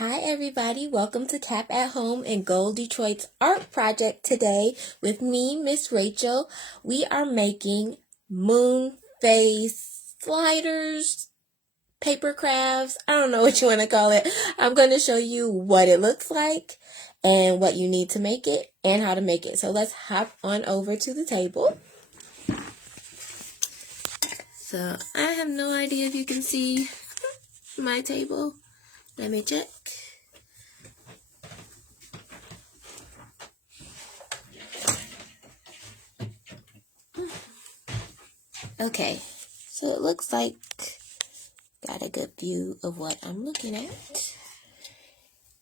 Hi everybody, welcome to Cap at Home and Gold Detroit's art project today with me, Miss Rachel. We are making moon phase sliders, paper crafts, I don't know what you want to call it. I'm going to show you what it looks like and what you need to make it and how to make it. So let's hop on over to the table. So I have no idea if you can see my table. Let me check. Okay, so it looks like got a good view of what I'm looking at.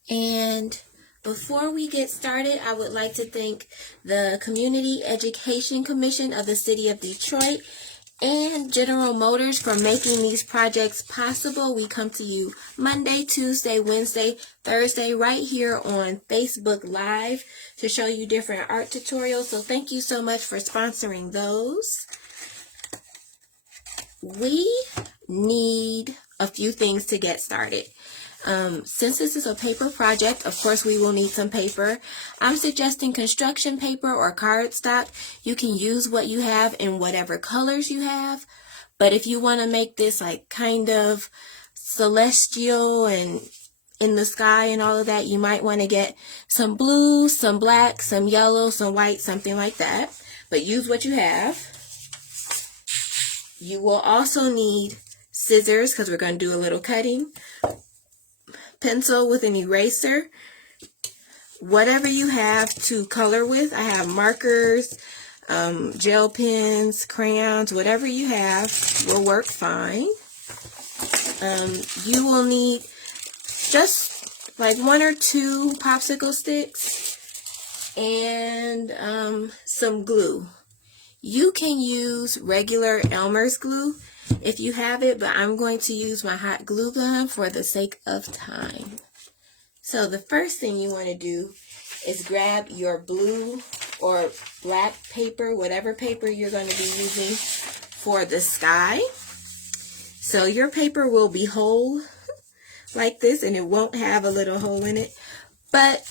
And before we get started, I would like to thank the Community Education Commission of the City of Detroit and General Motors for making these projects possible. We come to you Monday, Tuesday, Wednesday, Thursday, right here on Facebook Live to show you different art tutorials. So thank you so much for sponsoring those. We need a few things to get started. Since this is a paper project, of course we will need some paper. I'm suggesting construction paper or cardstock. You can use what you have in whatever colors you have. But if you want to make this like kind of celestial and in the sky and all of that, you might want to get some blue, some black, some yellow, some white, something like that. But use what you have. You will also need scissors because we're going to do a little cutting, pencil with an eraser, whatever you have to color with. I have markers, gel pens, crayons, whatever you have will work fine. You will need just like 1 or 2 popsicle sticks and some glue. You can use regular Elmer's glue if you have it, but I'm going to use my hot glue gun for the sake of time. So the first thing you want to do is grab your blue or black paper, whatever paper you're going to be using for the sky. So your paper will be whole like this and it won't have a little hole in it, but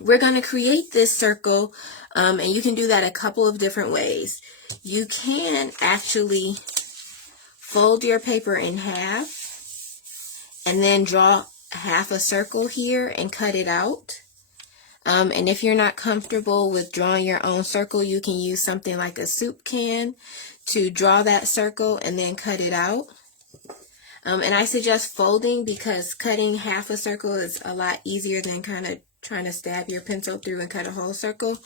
we're going to create this circle, and you can do that a couple of different ways. You can actually fold your paper in half and then draw half a circle here and cut it out. And if you're not comfortable with drawing your own circle, you can use something like a soup can to draw that circle and then cut it out. And I suggest folding because cutting half a circle is a lot easier than kind of trying to stab your pencil through and cut a whole circle.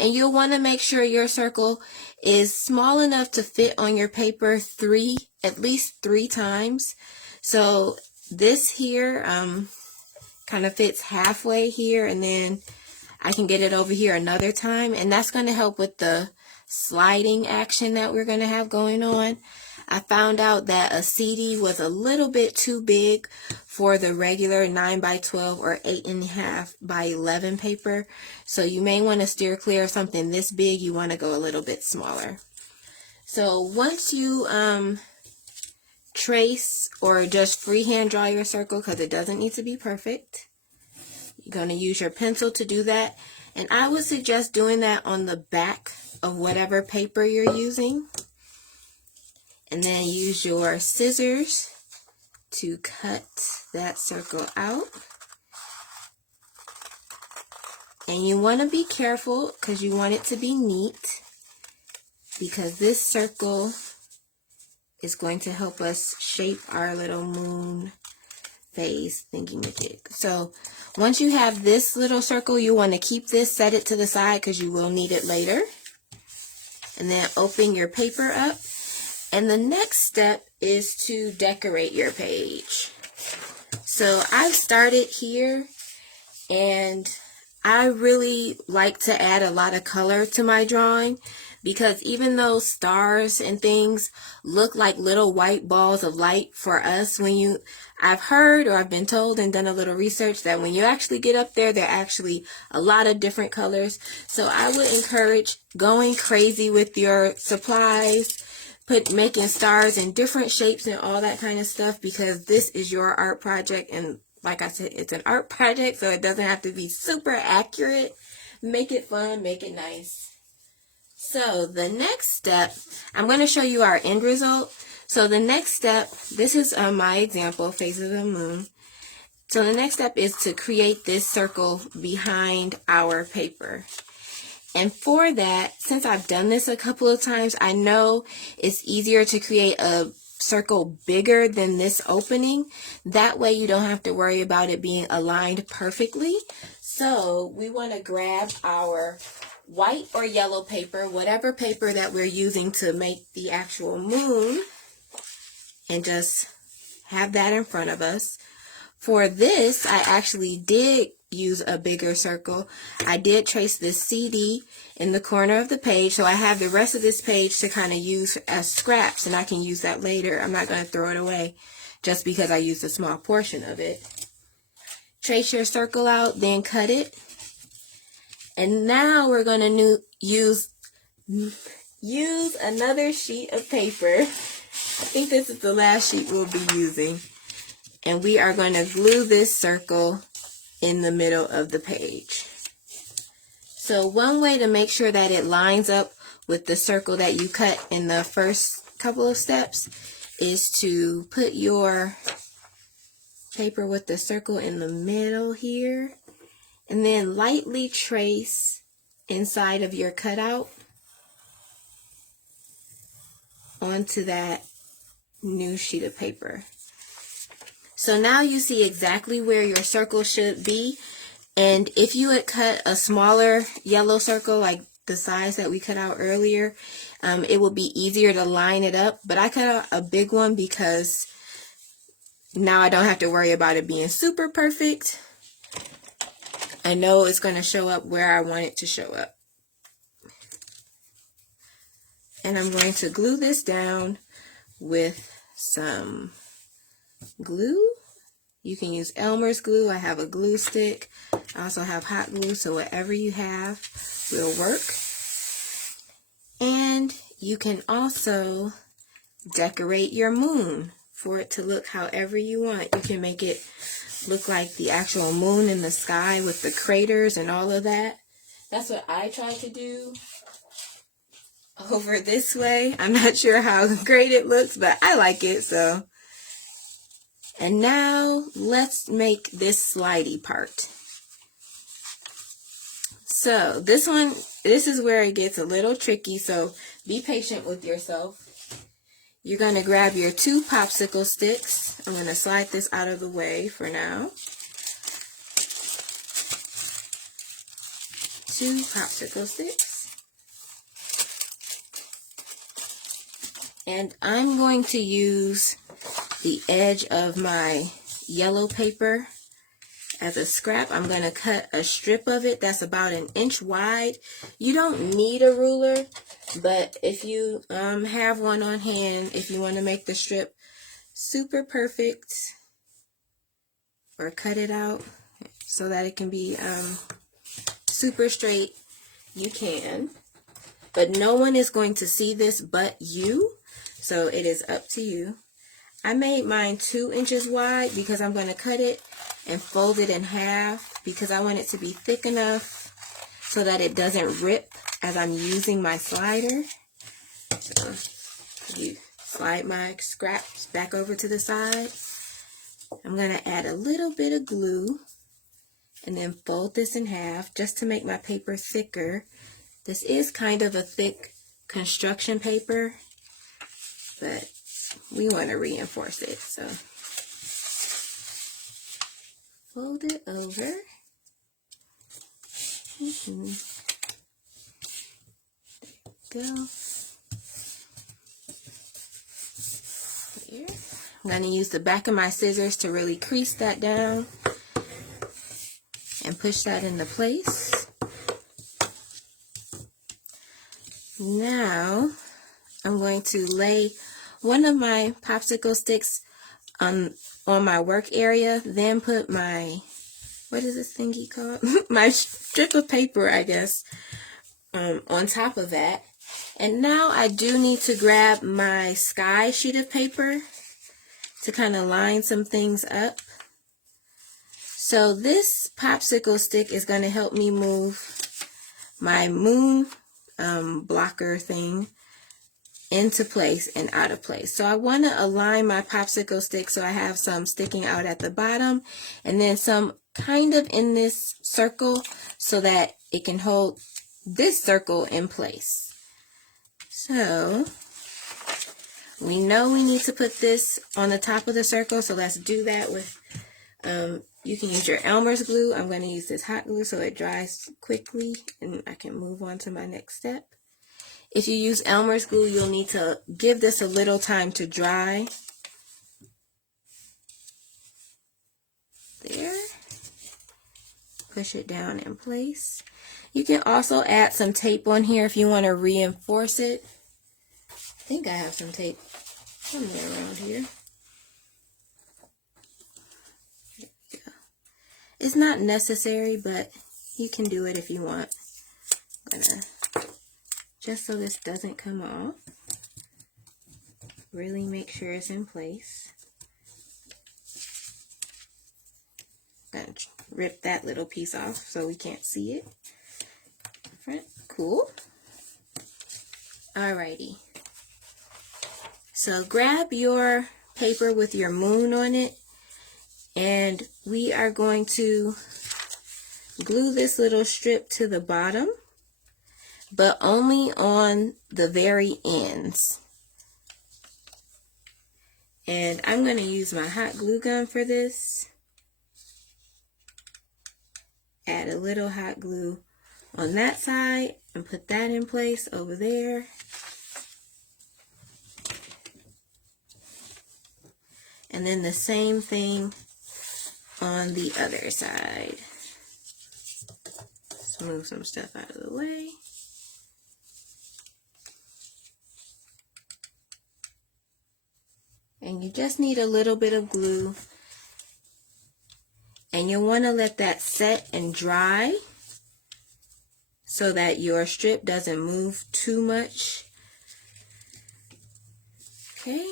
And you'll want to make sure your circle is small enough to fit on your paper at least three times. So this here kind of fits halfway here, and then I can get it over here another time, and that's going to help with the sliding action that we're going to have going on. I found out that a CD was a little bit too big for the regular 9x12 or 8.5x11 paper. So you may want to steer clear of something this big. You want to go a little bit smaller. So once you trace or just freehand draw your circle, because it doesn't need to be perfect, you're going to use your pencil to do that. And I would suggest doing that on the back of whatever paper you're using. And then use your scissors to cut that circle out. And you want to be careful because you want it to be neat, because this circle is going to help us shape our little moon phase thingy-majig. So once you have this little circle, you want to keep this, set it to the side because you will need it later. And then open your paper up. And the next step is to decorate your page. So I've started here, and I really like to add a lot of color to my drawing, because even though stars and things look like little white balls of light for us, I've heard or I've been told and done a little research that when you actually get up there, there are actually a lot of different colors. So I would encourage going crazy with your supplies, making stars in different shapes and all that kind of stuff, because this is your art project and like I said, it's an art project, so it doesn't have to be super accurate. Make it fun, make it nice. So the next step, I'm going to show you our end result. So the next step, this is my example, Face of the Moon. So the next step is to create this circle behind our paper. And for that, since I've done this a couple of times, I know it's easier to create a circle bigger than this opening. That way you don't have to worry about it being aligned perfectly. So we want to grab our white or yellow paper, whatever paper that we're using to make the actual moon, and just have that in front of us. For this, I actually did use a bigger circle. I did trace this CD in the corner of the page, so I have the rest of this page to kind of use as scraps, and I can use that later. I'm not going to throw it away just because I used a small portion of it. Trace your circle out, then cut it. And now we're going to use another sheet of paper. I think this is the last sheet we'll be using. And we are going to glue this circle in the middle of the page. So one way to make sure that it lines up with the circle that you cut in the first couple of steps is to put your paper with the circle in the middle here, and then lightly trace inside of your cutout onto that new sheet of paper. So now you see exactly where your circle should be. And if you had cut a smaller yellow circle like the size that we cut out earlier, it would be easier to line it up. But I cut out a big one because now I don't have to worry about it being super perfect. I know it's going to show up where I want it to show up. And I'm going to glue this down with some glue. You can use Elmer's glue. I have a glue stick. I also have hot glue, so whatever you have will work. And you can also decorate your moon for it to look however you want. You can make it look like the actual moon in the sky with the craters and all of that. That's what I tried to do over this way. I'm not sure how great it looks, but I like it, so. And now let's make this slidey part. So this is where it gets a little tricky, so be patient with yourself. You're going to grab your 2 popsicle sticks. I'm going to slide this out of the way for now. 2 popsicle sticks. And I'm going to use the edge of my yellow paper as a scrap. I'm going to cut a strip of it that's about 1 inch wide. You don't need a ruler, but if you have one on hand, if you want to make the strip super perfect, or cut it out so that it can be super straight, you can. But no one is going to see this but you, so it is up to you. I made mine 2 inches wide because I'm going to cut it and fold it in half because I want it to be thick enough so that it doesn't rip as I'm using my slider. So you slide my scraps back over to the side. I'm going to add a little bit of glue and then fold this in half just to make my paper thicker. This is kind of a thick construction paper, but we want to reinforce it, so fold it over. Go. Here. I'm going to use the back of my scissors to really crease that down and push that into place. Now I'm going to lay one of my popsicle sticks on my work area, then put my, what is this thingy called? My strip of paper, I guess, on top of that. And now I do need to grab my sky sheet of paper to kind of line some things up. So this popsicle stick is going to help me move my moon blocker thing into place and out of place. So I want to align my popsicle stick so I have some sticking out at the bottom and then some kind of in this circle so that it can hold this circle in place. So we know we need to put this on the top of the circle, so let's do that with, you can use your Elmer's glue. I'm going to use this hot glue so it dries quickly and I can move on to my next step. If you use Elmer's glue, you'll need to give this a little time to dry. There. Push it down in place. You can also add some tape on here if you want to reinforce it. I think I have some tape somewhere around here. There we go. It's not necessary, but you can do it if you want. I'm gonna, just so this doesn't come off, really make sure it's in place. I'm gonna rip that little piece off so we can't see it. Front. Cool. Alrighty. So grab your paper with your moon on it, and we are going to glue this little strip to the bottom, but only on the very ends. And I'm going to use my hot glue gun for this. Add a little hot glue on that side and put that in place over there. And then the same thing on the other side. Let's move some stuff out of the way. And you just need a little bit of glue. And you'll want to let that set and dry so that your strip doesn't move too much. Okay.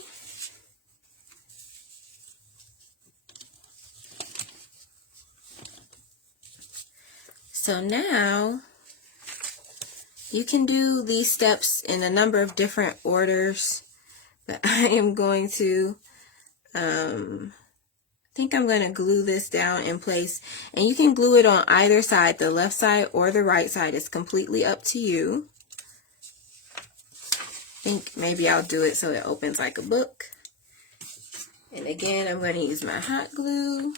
So now you can do these steps in a number of different orders, but I am going to, I think I'm going to glue this down in place, and you can glue it on either side, the left side or the right side. It's completely up to you. I think maybe I'll do it so it opens like a book. And again, I'm going to use my hot glue.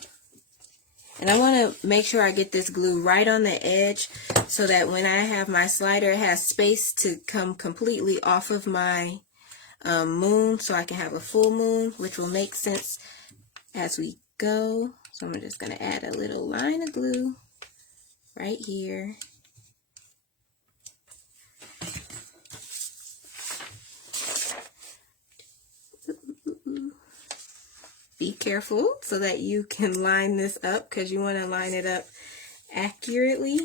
And I want to make sure I get this glue right on the edge so that when I have my slider, it has space to come completely off of my moon so I can have a full moon, which will make sense as we go. So I'm just going to add a little line of glue right here. Be careful so that you can line this up, because you want to line it up accurately.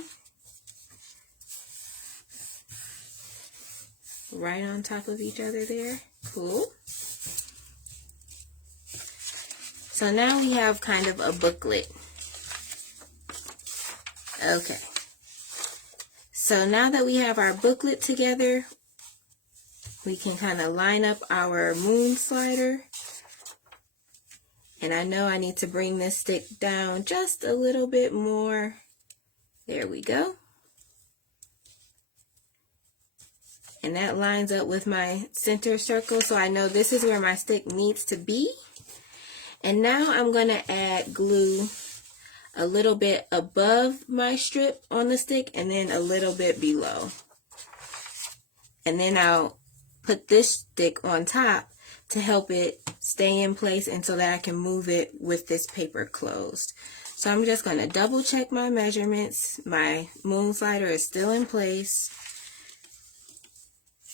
Right on top of each other there. Cool. So now we have kind of a booklet. Okay. So now that we have our booklet together, we can kind of line up our moon slider. And I know I need to bring this stick down just a little bit more. There we go. And that lines up with my center circle, so I know this is where my stick needs to be. And now I'm going to add glue a little bit above my strip on the stick and then a little bit below. And then I'll put this stick on top to help it stay in place and so that I can move it with this paper closed. So I'm just going to double check my measurements. My moon slider is still in place.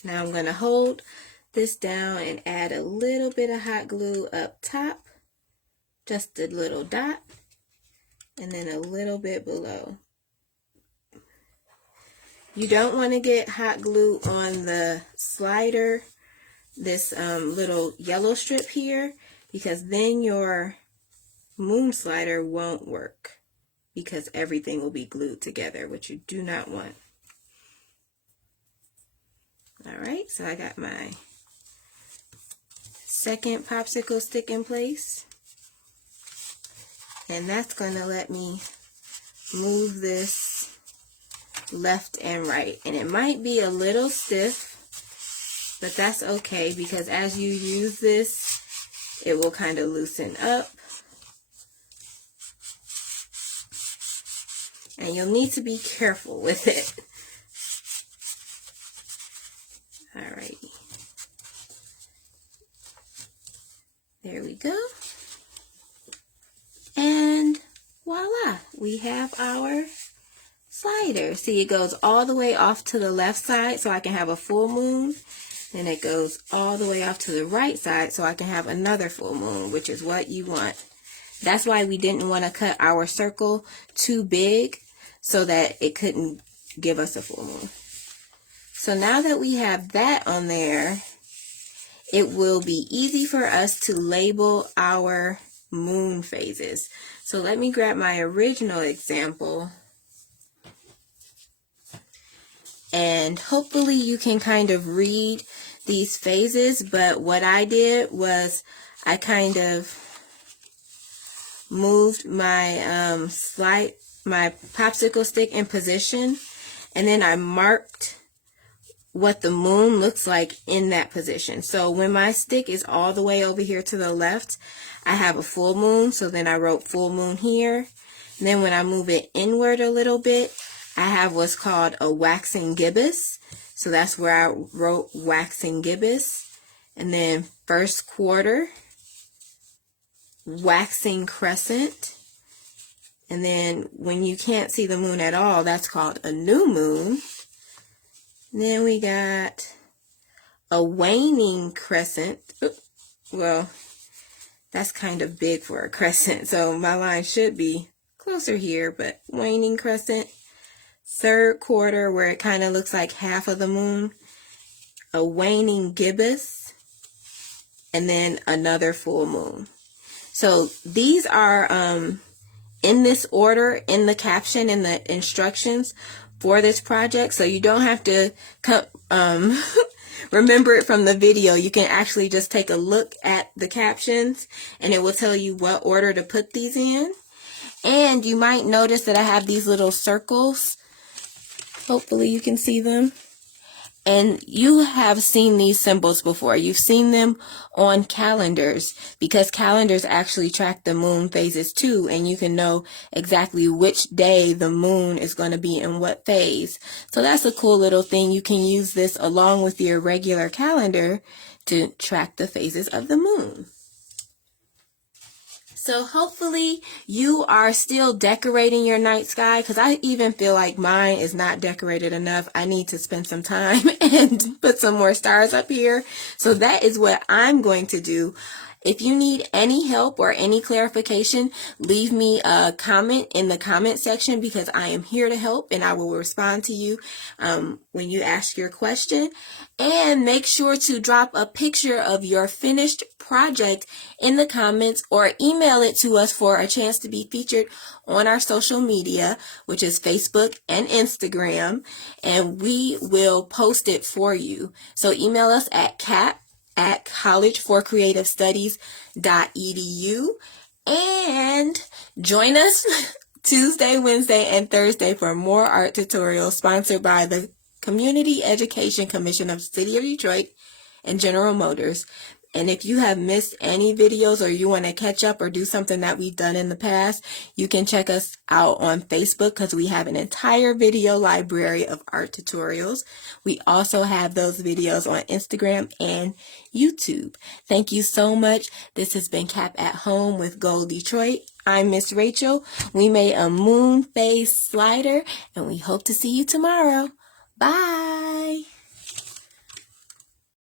Now I'm going to hold this down and add a little bit of hot glue up top. Just a little dot. And then a little bit below. You don't want to get hot glue on the slider, this little yellow strip here, because then your moon slider won't work. because everything will be glued together, which you do not want. Alright, so I got my second popsicle stick in place. And that's going to let me move this left and right. And it might be a little stiff, but that's okay because as you use this, it will kind of loosen up. And you'll need to be careful with it. Alrighty. There we go. And voila, we have our slider. See, it goes all the way off to the left side so I can have a full moon. Then it goes all the way off to the right side so I can have another full moon, which is what you want. That's why we didn't want to cut our circle too big so that it couldn't give us a full moon. So now that we have that on there, it will be easy for us to label our moon phases. So let me grab my original example, and hopefully you can kind of read these phases. But what I did was I kind of moved my my popsicle stick in position, and then I marked what the moon looks like in that position. So when my stick is all the way over here to the left, I have a full moon. So then I wrote full moon here. And then when I move it inward a little bit, I have what's called a waxing gibbous. So that's where I wrote waxing gibbous. And then first quarter, waxing crescent. And then when you can't see the moon at all, that's called a new moon. Then we got a waning crescent. Well, that's kind of big for a crescent, so my line should be closer here, but waning crescent. Third quarter, where it kind of looks like half of the moon. A waning gibbous. And then another full moon. So these are in this order in the caption and the instructions for this project, so you don't have to remember it from the video. You can actually just take a look at the captions and it will tell you what order to put these in. And you might notice that I have these little circles. Hopefully you can see them. And you have seen these symbols before. You've seen them on calendars because calendars actually track the moon phases too, and you can know exactly which day the moon is going to be in what phase. So that's a cool little thing. You can use this along with your regular calendar to track the phases of the moon. So hopefully you are still decorating your night sky, because I even feel like mine is not decorated enough. I need to spend some time and put some more stars up here. So that is what I'm going to do. If you need any help or any clarification, leave me a comment in the comment section because I am here to help and I will respond to you when you ask your question. And make sure to drop a picture of your finished project in the comments or email it to us for a chance to be featured on our social media, which is Facebook and Instagram, and we will post it for you. So email us at collegeforcreativestudies.edu and join us Tuesday, Wednesday, and Thursday for more art tutorials sponsored by the Community Education Commission of the City of Detroit and General Motors. And if you have missed any videos or you want to catch up or do something that we've done in the past, you can check us out on Facebook because we have an entire video library of art tutorials. We also have those videos on Instagram and YouTube. Thank you so much. This has been Cap at Home with Gold Detroit. I'm Miss Rachel. We made a moon phase slider and we hope to see you tomorrow. Bye.